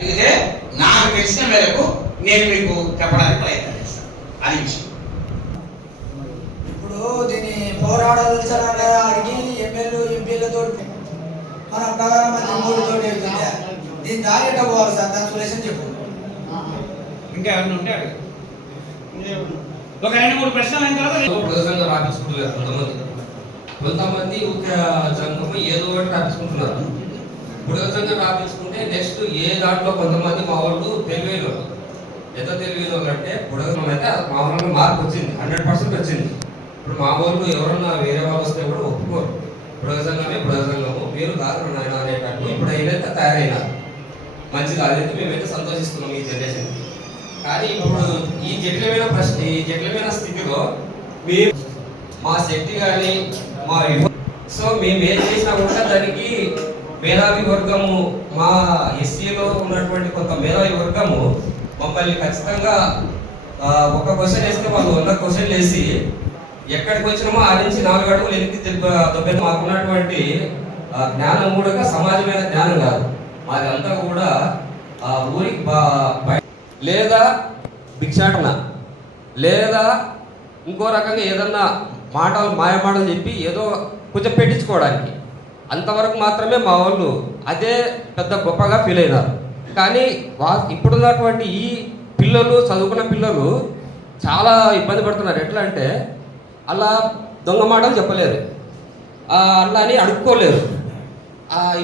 అయితే నాకు తెలిసిన మేరకు నేను మీకు చెప్పడానికి ప్రయత్నం చేస్తాను. అది విషయం. ఇప్పుడు దీని పోరాడాల్సిన అడిగి ఎమ్మెల్యే ఎంపీలతో మన ప్రధానమంత్రి మోడీ తోటి వెళ్తుంటే దీని దారి ఎట్లా పోవాలి సార్? దాని సొల్యూషన్ చెప్పు. ఇంకా ఏమైనా ఉంటే. ఒక రెండు మూడు ప్రశ్నలు అయిన తర్వాత ప్రధానంగా రాపించుకుంటున్నారు కొంతమంది కొంతమంది ఒక సంఘం ఏదో ఒకటి రాపించుకుంటున్నారు. బుడగ రాపించుకుంటే నెక్స్ట్ ఏ దాంట్లో కొంతమంది మా వాళ్ళు. తెలివైన ఎంత తెలివైన అంటే బుడగ అయితే మా వాళ్ళకి మార్పు వచ్చింది హండ్రెడ్ పర్సెంట్ వచ్చింది. ఇప్పుడు మా వాళ్ళు ఎవరన్నా వేరే వాళ్ళు వస్తే కూడా ఒప్పుకోరు. బుడగ సంఘమే మీరు కాదు నాయన అనేటట్టు ఇప్పుడు అయినైతే తయారైనా. మంచిది అదైతే మేమైతే సంతోషిస్తున్నాం ఈ జనరేషన్. కానీ ఇప్పుడు ఈ జటిలమైన ప్రశ్న ఈ జటిలమైన స్థితిలో మేము మా శక్తి కానీ మా సో మేము ఏం చేసినా కూడా దానికి మేధావి వర్గము మా ఎస్సీలో ఉన్నటువంటి కొంత మేధావి వర్గము మమ్మల్ని ఖచ్చితంగా ఒక క్వశ్చన్ వేస్తే వాళ్ళు వంద క్వశ్చన్లు వేసి ఎక్కడికి వచ్చినామో ఆ నుంచి నాలుగు అడుగులు ఎనికి దొబ్బే మాకున్నటువంటి జ్ఞానం కూడా సమాజమైన జ్ఞానం కాదు. మాదంతా కూడా ఆ ఊరికి లేదా భిక్షాటన లేదా ఇంకో రకంగా ఏదన్నా మాటలు మాయమాటలు చెప్పి ఏదో కొంచెం పెట్టించుకోవడానికి. అంతవరకు మాత్రమే మా వాళ్ళు అదే పెద్ద గొప్పగా ఫీల్ అయినారు. కానీ వా ఇప్పుడున్నటువంటి ఈ పిల్లలు చదువుకున్న పిల్లలు చాలా ఇబ్బంది పడుతున్నారు. ఎట్లా అంటే అలా దొంగ మాటలు చెప్పలేరు. అలా అని అడుక్కోలేరు.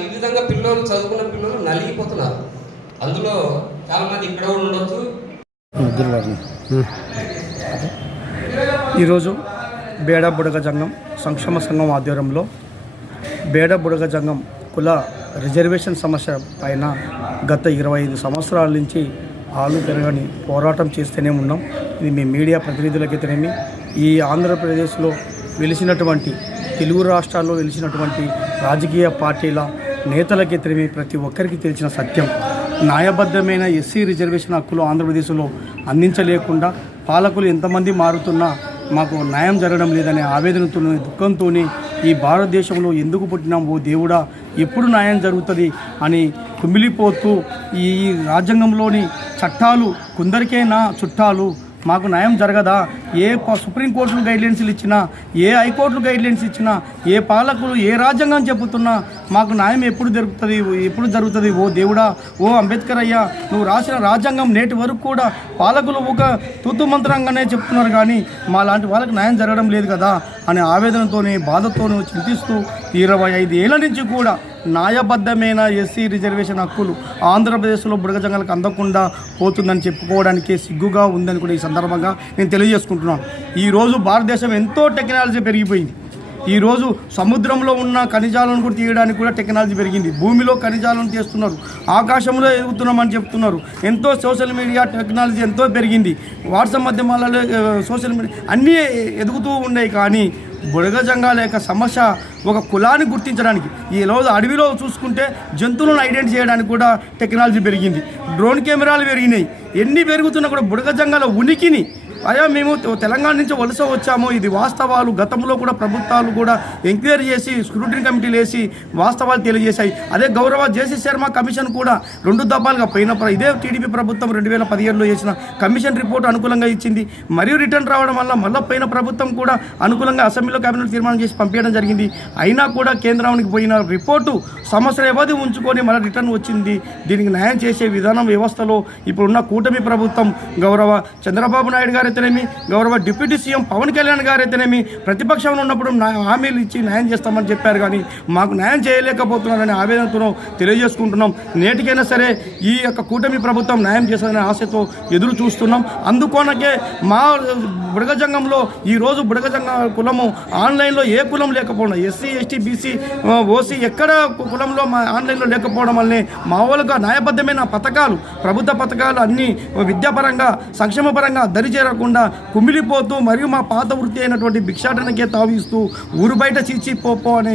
ఈ విధంగా పిల్లలు చదువుకున్న పిల్లలు నలిగిపోతున్నారు. అందులో చాలామంది ఇక్కడ ఉండొచ్చు. ఈరోజు బేడా బుడగ జంగం సంక్షేమ సంఘం ఆధ్వర్యంలో బేడ బుడగ జంగం కుల రిజర్వేషన్ సమస్య పైన గత ఇరవై ఐదు సంవత్సరాల నుంచి ఆలు పెరగని పోరాటం చేస్తూనే ఉన్నాం. ఇది మీ మీడియా ప్రతినిధులకైతేనేమి. ఈ ఆంధ్రప్రదేశ్లో వెలిసినటువంటి తెలుగు రాష్ట్రాల్లో వెలిసినటువంటి రాజకీయ పార్టీల నేతలకైతేనేమి ప్రతి ఒక్కరికి తెలిసిన సత్యం. న్యాయబద్ధమైన ఎస్సీ రిజర్వేషన్ హక్కులు ఆంధ్రప్రదేశ్లో అందించలేకుండా పాలకులు ఎంతమంది మారుతున్నా మాకు న్యాయం జరగడం లేదనే ఆవేదనతో దుఃఖంతో ఈ భారతదేశంలో ఎందుకు పుట్టినాం ఓ దేవుడా ఎప్పుడు న్యాయం జరుగుతుంది అని కుమిలిపోతూ ఈ రాజ్యాంగంలోని చట్టాలు కొందరికైనా చుట్టాలు మాకు న్యాయం జరగదా ఏ సుప్రీంకోర్టులు గైడ్లైన్స్లు ఇచ్చినా ఏ హైకోర్టులు గైడ్లైన్స్ ఇచ్చినా ఏ పాలకులు ఏ రాజ్యాంగం చెబుతున్నా మాకు న్యాయం ఎప్పుడు జరుగుతుంది ఎప్పుడు జరుగుతుంది? ఓ దేవుడా ఓ అంబేద్కర్ అయ్యా నువ్వు రాసిన రాజ్యాంగం నేటి వరకు కూడా పాలకులు ఒక తూతు మంత్రంగానే చెప్తున్నారు కానీ మా లాంటి వాళ్ళకి న్యాయం జరగడం లేదు కదా అనే ఆవేదనతోనే బాధతోనూ చింతిస్తూ ఇరవై ఐదు ఏళ్ళ నుంచి కూడా న్యాయబద్ధమైన ఎస్సీ రిజర్వేషన్ హక్కులు ఆంధ్రప్రదేశ్లో బుడగజంగాలకు అందకుండా పోతుందని చెప్పుకోవడానికి సిగ్గుగా ఉందని కూడా ఈ సందర్భంగా నేను తెలియజేసుకుంటున్నాను. ఈరోజు భారతదేశం ఎంతో టెక్నాలజీ పెరిగిపోయింది. ఈరోజు సముద్రంలో ఉన్న ఖనిజాలను కూడా తీయడానికి కూడా టెక్నాలజీ పెరిగింది. భూమిలో ఖనిజాలను తీస్తున్నారు. ఆకాశంలో ఎదుగుతున్నామని చెప్తున్నారు. ఎంతో సోషల్ మీడియా టెక్నాలజీ ఎంతో పెరిగింది. వాట్సాప్ మాధ్యమాలలో సోషల్ మీడియా అన్నీ ఎదుగుతూ ఉన్నాయి కానీ బుడగ జంగాల యొక్క సమస్య ఒక కులాన్ని గుర్తించడానికి ఈ రోజు అడవిలో చూసుకుంటే జంతువులను ఐడెంటిఫై చేయడానికి కూడా టెక్నాలజీ పెరిగింది. డ్రోన్ కెమెరాలు పెరిగినాయి. ఎన్ని పెరుగుతున్నా కూడా బుడగ జంగాల ఉనికిని అయ్యా మేము తెలంగాణ నుంచి వలస వచ్చాము. ఇది వాస్తవాలు. గతంలో కూడా ప్రభుత్వాలు కూడా ఎంక్వైరీ చేసి స్క్రూటిన్ కమిటీలు వేసి వాస్తవాలు తెలియజేశాయి. అదే గౌరవ జేసీ శర్మ కమిషన్ కూడా రెండు దబ్బాలుగా పోయినప్పుడు ఇదే టీడీపీ ప్రభుత్వం రెండు వేల పదిహేడులో చేసిన కమిషన్ రిపోర్ట్ అనుకూలంగా ఇచ్చింది. మరియు రిటర్న్ రావడం వల్ల మళ్ళీ పోయిన ప్రభుత్వం కూడా అనుకూలంగా అసెంబ్లీలో కేబినెట్ తీర్మానం చేసి పంపించడం జరిగింది. అయినా కూడా కేంద్రానికి పోయిన రిపోర్టు సంవత్సర వ్యవధి ఉంచుకొని మళ్ళీ రిటర్న్ వచ్చింది. దీనికి న్యాయం చేసే విధానం వ్యవస్థలో ఇప్పుడున్న కూటమి ప్రభుత్వం గౌరవ చంద్రబాబు నాయుడు గారు అయితేనేమి గౌరవ డిప్యూటీ సీఎం పవన్ కళ్యాణ్ గారు అయితేనేమి ప్రతిపక్షంలో ఉన్నప్పుడు హామీలు ఇచ్చి న్యాయం చేస్తామని చెప్పారు కానీ మాకు న్యాయం చేయలేకపోతున్నారని ఆవేదనతో తెలియజేసుకుంటున్నాం. నేటికైనా సరే ఈ యొక్క కూటమి ప్రభుత్వం న్యాయం చేస్తుందనే ఆశతో ఎదురు చూస్తున్నాం. అందుకోనకే మా బుడగజంగంలో ఈరోజు బుడగజంగ కులము ఆన్లైన్లో ఏ కులం లేకపోవడం ఎస్సీ ఎస్టీ బీసీ ఓసీ ఎక్కడ కులంలో మా ఆన్లైన్లో లేకపోవడం వల్లనే మా వాళ్ళగా న్యాయబద్ధమైన పథకాలు ప్రభుత్వ పథకాలు అన్నీ విద్యాపరంగా సంక్షేమపరంగా దరిచేర కాకుండా కుమిలిపోతూ మరియు మా పాత వృత్తి అయినటువంటి భిక్షాటనకే తావిస్తూ ఊరు బయట చీచి పోపో అనే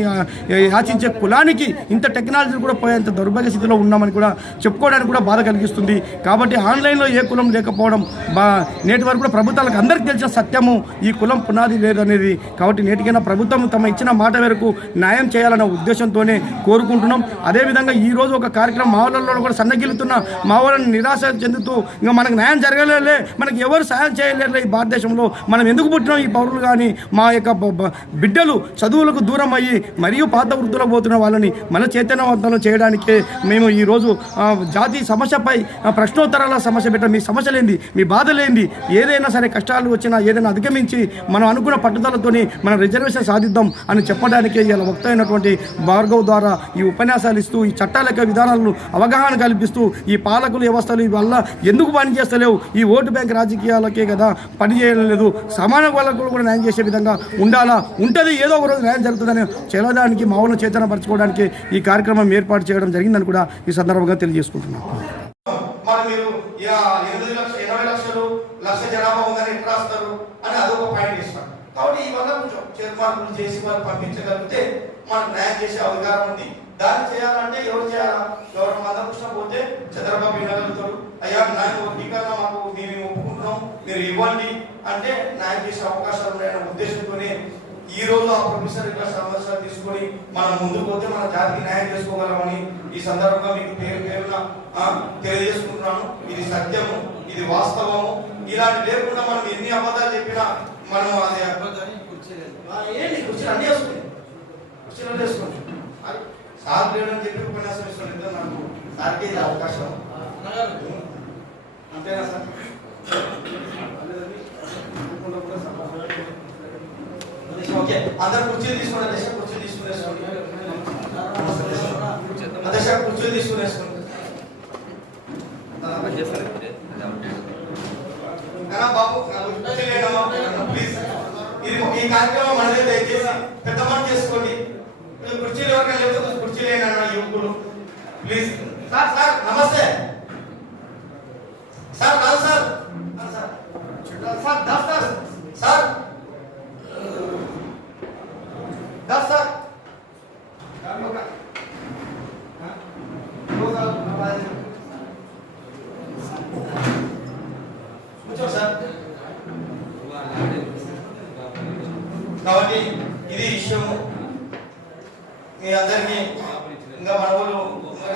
యాచించే కులానికి ఇంత టెక్నాలజీ కూడా పోయేంత దౌర్భాగ్య స్థితిలో ఉన్నామని కూడా చెప్పుకోవడానికి కూడా బాధ కలిగిస్తుంది. కాబట్టి ఆన్లైన్లో ఏ కులం లేకపోవడం బా నేటి వరకు కూడా ప్రభుత్వాలకు అందరికీ తెలిసిన సత్యము ఈ కులం పునాది లేదనేది. కాబట్టి నేటికైనా ప్రభుత్వం తమ ఇచ్చిన మాట మేరకు న్యాయం చేయాలన్న ఉద్దేశంతోనే కోరుకుంటున్నాం. అదేవిధంగా ఈరోజు ఒక కార్యక్రమం మా వాళ్ళలో కూడా సన్నగిలుతున్న మా వాళ్ళని నిరాశ చెందుతూ ఇంకా మనకు న్యాయం జరగలేలే మనకి ఎవరు సహాయం చేయలేరులే ఈ భారతదేశంలో మనం ఎందుకు పుట్టినాం ఈ పౌరులు కానీ మా యొక్క బిడ్డలు చదువులకు దూరం అయ్యి మరియు పాత వృద్ధులకు పోతున్న వాళ్ళని మన చైతన్యవంతం చేయడానికే మేము ఈరోజు జాతి సమస్యపై ప్రశ్నోత్తరాల సమస్య పెట్టాం మీ సమస్యలేంది మీ బాధలేంది ఏదైనా సరే కష్టాలు వచ్చినా ఏదైనా అధిగమించి మనం అనుకున్న పట్టుదలతోని మనం రిజర్వేషన్ సాధిద్దాం అని చెప్పడానికే ఇలా వక్త అయినటువంటి భార్గవ్ ద్వారా ఈ ఉపన్యాసాలు ఇస్తూ ఈ చట్టాల యొక్క విధానాలను అవగాహన కల్పిస్తూ ఈ పాలకుల వ్యవస్థలు వల్ల ఎందుకు పని చేస్తలేవు ఈ ఓటు బ్యాంక్ రాజకీయాలకే కదా పని చేయడం సమాన వాళ్ళకు కూడా న్యాయం చేసే విధంగా ఉండాలా? ఉంటుంది. ఏదో ఒక రోజు న్యాయం జరుగుతుందని చేయడానికి మామూలు చేతనపరచుకోవడానికి ఈ కార్యక్రమం ఏర్పాటు చేయడం జరిగిందని కూడా ఈ సందర్భంగా తెలియజేసుకుంటున్నాను మరి మీరు ఎనిమిది లక్షలు ఎనభై లక్షలు లక్ష జనాభా ఉందని ఎప్పుడు రాస్తారు? అని అదొక పాయింట్ ఇస్తాం కాబట్టి ఇవన్నీ కొంచెం చేర్మార్పులు చేసి వాళ్ళు పంపించగలిగితే మనం న్యాయం చేసే అధికారం ఉంది. దాన్ని చేయాలంటే ఎవరు చేయాలా? ఎవరు మందకృష్ణ పోతే చంద్రబాబు వినగలుగుతారు అయ్యా న్యాయం వర్గీకరణ మాకు మేము మీరు ఇవ్వండి అంటే న్యాయం చేసే అవకాశాలు ఉన్నాయన్న ఉద్దేశంతోనే ఈ రోజు ఆ ప్రొఫెసర్ ఇట్లా సమస్యలు తీసుకొని మనం ముందుకు పోతే మన జాతికి న్యాయం చేసుకోగలమని ఈ సందర్భంగా మీకు పేరు పేరున తెలియజేసుకుంటున్నాను. ఇది సత్యము ఇది వాస్తవము. ఇలాంటి లేకుండా మనం ఎన్ని అబద్ధాలు చెప్పినా మనం అది ఏంటి కుర్చీలు అన్నీ వేసుకుని కుర్చీలు అన్నీ వేసుకోండి. సార్ లేడని చెప్పి ఉపన్యాసం ఇస్తుంటే నాకు. సార్కి ఇది అవకాశం. అంతేనా సార్? ఓకే అందరు కుర్చీలు తీసుకోండి అధ్యక్ష కుర్చీలు తీసుకునేసుకోండి అధ్యక్ష కుర్చీలు తీసుకునేసుకోండి బాబు ప్లీజ్ ఇది ఈ కార్యక్రమం మనదే దయచేసి పెద్ద మాట చేసుకోండి. కుర్చీలు ఎవరికైనా లేకపోతే కుర్చీలు వేయండి యువకులు ప్లీజ్ సార్ సార్ నమస్తే సార్ రాదు సార్ ఆ, sir sir Das sir sir Das sir కూర్చో సార్ కాబట్టి ఇది విషయము. మీ అందరికీ ఇంకా మన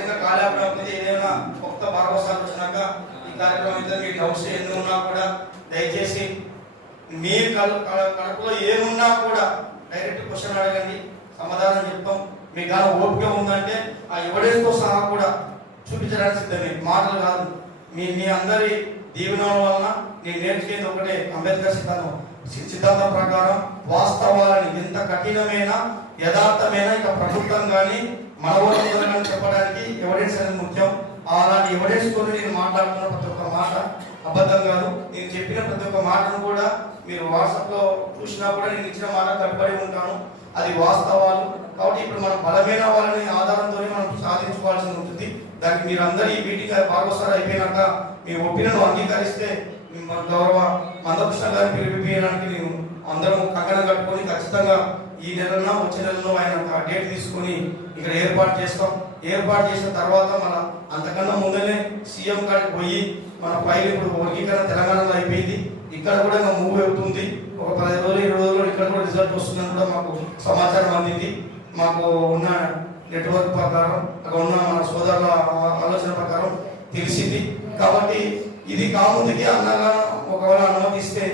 ఇంకా కాలాపడం మీద ఏదైనా కొత్త భాగవసాలు వచ్చినాక ఈ కార్యక్రమం మీద మీ డౌట్స్ ఎన్ని ఉన్నా కూడా దయచేసి మీ కల- కడుపులో ఏమున్నా కూడా డైరెక్ట్ క్వశ్చన్ అడగండి. సమాధానం చెప్తాం. మీకు కానీ ఓపిక ఉందంటే ఆ ఎవడేతో సహా కూడా చూపించడానికి సిద్ధమే. మాటలు కాదు. మీ మీ అందరి దీవెనల వలన నేను నేర్చుకునేది ఒకటే. అంబేద్కర్ సిద్ధాంతం. సిద్ధాంతం ప్రకారం వాస్తవాలని ఎంత కఠినమైన యథార్థమైన ఇక ప్రభుత్వం కానీ మనవరందరూ కానీ చెప్పడానికి ఎవిడెన్స్ అనేది ముఖ్యం. అలాంటి ఎవిడెన్స్తో నేను మాట్లాడుతున్న ప్రతి ఒక్క మాట అబద్ధం కాదు. నేను చెప్పిన ప్రతి ఒక్క మాటను కూడా మీరు వాట్సాప్లో చూసినా కూడా నేను ఇచ్చిన మాట కట్టుబడి ఉంటాను. అది వాస్తవాలు. కాబట్టి ఇప్పుడు మనం బలమైన వాళ్ళని ఆధారంతో మనం సాధించుకోవాల్సి ఉంటుంది. దానికి మీరందరూ ఈ మీటింగ్ భాగవసారి అయిపోయినాక మీ ఒపీనియన్ అంగీకరిస్తే మన గౌరవ మందకృష్ణ గారిని పిలిపించడానికి నేను అందరం కంకణం కట్టుకొని ఖచ్చితంగా ఈ నెలలో వచ్చే నెలలో ఆయన ఒక డేట్ తీసుకొని ఇక్కడ ఏర్పాటు చేస్తాం. ఏర్పాటు చేసిన తర్వాత మన అంతకన్నా ముందనే సీఎం కాడికి పోయి మన ఫైల్ ఇప్పుడు వర్గీకరణ తెలంగాణలో అయిపోయింది. ఇక్కడ కూడా ఇంకా మూవ్ అవుతుంది. ఒక పది రోజులు ఇరవై రోజులు ఇక్కడ కూడా రిజల్ట్ వస్తుందని కూడా మాకు సమాచారం అందింది. మాకు ఉన్న నెట్వర్క్ ప్రకారం అక్కడ ఉన్న మన సోదరుల ఆలోచన ప్రకారం తెలిసింది. కాబట్టి ఇది కాముందుకి అన్నగా ఒకవేళ అనుమతిస్తే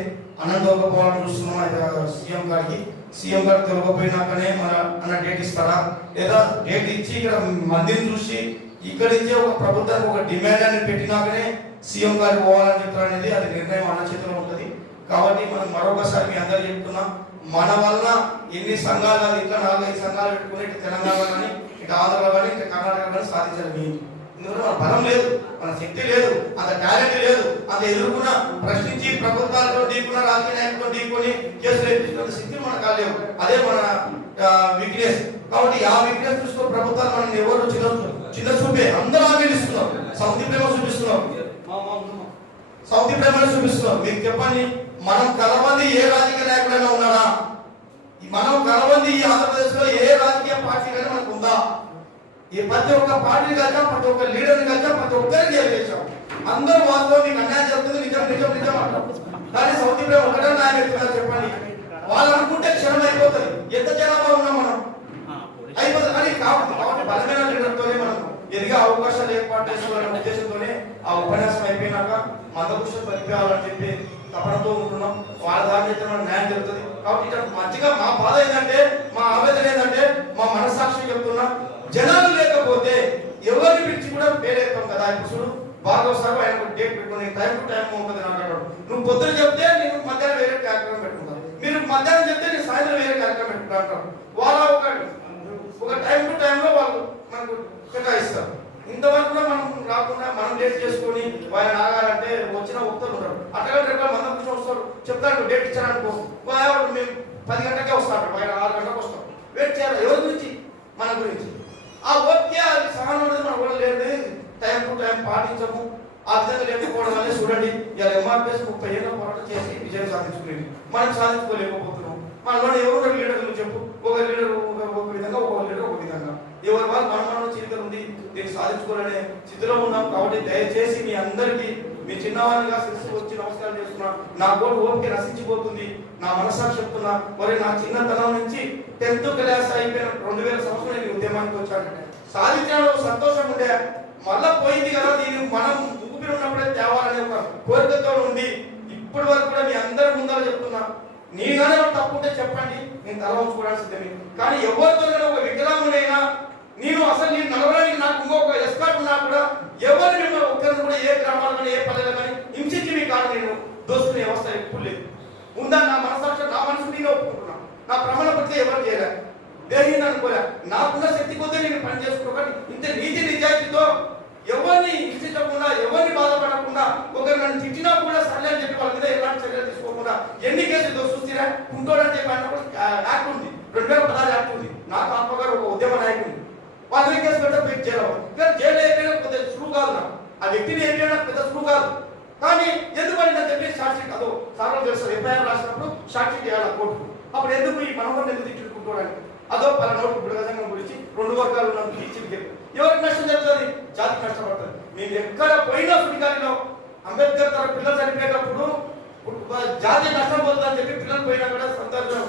అన్నం దొరకపోవాలని చూస్తున్నాం అయితే సీఎం గారికి. సీఎం గారికి దొరకపోయినాకనే మన అన్న డేట్ ఇస్తారా? లేదా డేట్ ఇచ్చి ఇక్కడ మందిని చూసి ఇక్కడ ఇచ్చే ఒక ప్రభుత్వానికి ఒక డిమాండ్ అని పెట్టినాకనే సీఎం గారికి పోవాలని చెప్తారు అనేది అది నిర్ణయం అన్న చేతిలో ఉంటుంది. కాబట్టి మనం మరొకసారి మీ అందరు చెప్తున్నాం మన వల్ల ఎన్ని సంఘాలు కాదు ఇంకా నాలుగైదు సంఘాలు పెట్టుకుని ఇటు తెలంగాణ కానీ ఇటు ఆంధ్ర కానీ ఇటు కర్ణాటక కానీ సాధించడం ఇందులో మన బలం లేదు మన శక్తి లేదు అంత టాలెంట్ లేదు అంత ఎదుర్కొన్న ప్రశ్నించి ప్రభుత్వాలతో ఢీకున్న రాజకీయ నాయకులతో ఢీకొని కేసులు వేయించుకున్న శక్తి మనకు కాలేవు అదే మన వీక్నెస్ కాబట్టి ఆ వీక్నెస్ చూసుకో ప్రభుత్వాలు మనం ఎవరు చిన్న చిన్న చూపే అందరూ ఆమె సౌతి ప్రేమ చూపిస్తున్నాం. సౌతి ప్రేమ చూపిస్తున్నాం. మీకు చెప్పండి మనం కలబంది ఏ రాజకీయ నాయకుడైనా ఉన్నాడా? మనం కలబంది ఈ ఆంధ్రప్రదేశ్లో ఏ రాజకీయ పార్టీ ఈ ప్రతి ఒక్క పార్టీని కలిసా ప్రతి ఒక్క లీడర్ని కలిసా ప్రతి ఒక్కరికి గెలిచేసాం అందరూ వాళ్ళతో మీకు అన్యాయం చెప్తుంది నిజం నిజం నిజం అంటారు. కానీ సౌతి ప్రేమ ఒకటే న్యాయం చెప్తున్నారు చెప్పండి. వాళ్ళు అనుకుంటే క్షణం అయిపోతుంది. ఎంత జనాభా ఉన్నాం మనం? అయిపోతుంది. కానీ కాబట్టి బలమైన లీడర్తోనే మనం ఎదిగే అవకాశాలు ఏర్పాటు చేసుకోవాలనే ఉద్దేశంతోనే ఆ ఉపన్యాసం అయిపోయినాక మందపుష్పం పరిపాలని చెప్పి తపనతో ఉంటున్నాం. వాళ్ళ దాని అయితే మనకు న్యాయం జరుగుతుంది. కాబట్టి ఇక్కడ మంచిగా మా బాధ ఏంటంటే మా ఆవేదన ఏంటంటే మా మనస్సాక్షి చెప్తున్నా. జనాలు లేకపోతే ఎవరిని పిలిచి కూడా పేరేస్తాం కదా? ఇప్పుడు చూడు బాగా వస్తారు ఆయన డేట్ పెట్టుకుని టైం టు టైం ఉంటుంది అంటాడు. నువ్వు పొద్దున చెప్తే నేను మధ్యాహ్నం వేరే కార్యక్రమం పెట్టుకుంటాను. మీరు మధ్యాహ్నం చెప్తే నేను సాయంత్రం వేరే కార్యక్రమం పెట్టుకుంటాను వాళ్ళ ఒక ఒక టైం టు టైంలో వాళ్ళు మనకు కేటాయిస్తారు. ఇంతవరకు కూడా మనం రాకుండా మనం డేట్ చేసుకొని వాళ్ళని ఆగాలంటే వచ్చిన ఒక్కరు ఉంటారు. అట్లా రేపు మంది కూర్చొని వస్తారు. చెప్తాను డేట్ ఇచ్చారనుకో మేము పది గంటలకే వస్తాడు ఆయన ఆరు గంటలకు వస్తాం వెయిట్ చేయాలి? ఎవరి గురించి? మన గురించి. ఆ ఓకే అది సహనం అనేది మన కూడా లేదు. టైం టు టైం పాటించము. ఆ విధంగా లేకపోవడం అనేది చూడండి ఇలా ఎంఆర్పిఎస్ ముప్పై ఏళ్ళ పోరాటం చేసి విజయం సాధించుకునేది. మనం సాధించుకోలేకపోతున్నాం. మనలో ఎవరు లీడర్లు చెప్పు. ఒక లీడర్ ఒక విధంగా ఒక లీడర్ ఒక విధంగా. ఎవరి వాళ్ళు మన మనలో చీలిక ఉంది దీన్ని సాధించుకోవాలనే స్థితిలో ఉన్నాం కాబట్టి దయచేసి మీ అందరికీ మీ చిన్నవారిగా శిరస్సు వచ్చి నమస్కారం చేస్తున్నాను నా కోటి ఓపిక నశించిపోతుంది నా మనసాక్షి చెప్తున్నా. మరి నా చిన్నతనం నుంచి టెన్త్ క్లాస్ అయిపోయిన రెండు వేల సంవత్సరం నేను ఉద్యమానికి వచ్చాను. సాధించడంలో సంతోషం ఉండే. మళ్ళా పోయింది కదా దీన్ని మనం ఊపిరి ఉన్నప్పుడే తేవాలనే ఒక కోరికతో ఉంది ఇప్పటి వరకు కూడా మీ అందరి ముందర చెప్తున్నా. నేను కానీ తప్పు ఉంటే చెప్పండి. నేను తల ఉంచుకోవడానికి కానీ ఎవరితో ఒక వికలాంగునైనా నేను అసలు నేను నడవడానికి నాకు ఇంకొక ఎస్కాట్ ఉన్నా కూడా ఎవరు మిమ్మల్ని ఒక్కరిని కూడా ఏ గ్రామాలు కానీ ఏ పల్లెలు కానీ హింసించి మీ కాదు నేను. దోస్తున్న వ్యవస్థ ఎప్పుడు లేదు. ఉందని నా మనసాక్షి నా మనసు నేనే ఒప్పుకుంటున్నాను. నా ప్రమాణ పత్రిక ఎవరు చేయలేదు? దేనిని అనుకోలే నాకున్న శక్తి కొద్దీ నేను పని చేసుకోవాలి ఇంత నీతి నిజాయితీతో ఎవరిని హింసించకుండా ఎవరిని బాధపడకుండా ఒకరు నన్ను తిట్టినా కూడా సర్లే అని చెప్పి వాళ్ళ మీద ఎలాంటి చర్యలు తీసుకోకుండా ఎన్ని కేసులు చూస్తారా కుంటోడని చెప్పి అన్నప్పుడు యాక్ట్ ఉంది రెండు వేల పదహారు యాక్ట్ ఉంది నాకు ఆత్మగారు ఒక ఉద్యమ నాయకుడు వాళ్ళ మీద కేసు పెడితే పెట్టి జైలు అవ్వదు. కానీ జైలు అయిపోయినా పెద్ద సులువు కాదు నాకు ఆ వ్యక్తిని అయిపోయినా పెద్ద సులువు కాదు కానీ ఎందుకని నేను చెప్పి షార్ట్ షీట్ అదో సార్లు తెలుసు ఎఫ్ఐఆర్ రాసినప్పుడు షార్ట్ షీట్ చేయాలి కోర్టు? అప్పుడు ఎందుకు ఈ మనవరం ఎందుకు తిట్టుకుంటున్నాడు అదో పలా నోటు బుడగజంగం గురించి రెండు వర్గాలు ఉన్నందుకు ఇచ్చి ఎవరికి నష్టం జరుగుతుంది? జాతికి నష్టపడుతుంది. మేము ఎక్కడ పోయినా సుడిగాలిలో అంబేద్కర్ తన పిల్లలు చనిపోయేటప్పుడు జాతి నష్టం పోతుందని చెప్పి పిల్లలు పోయినా కూడా సంతోషం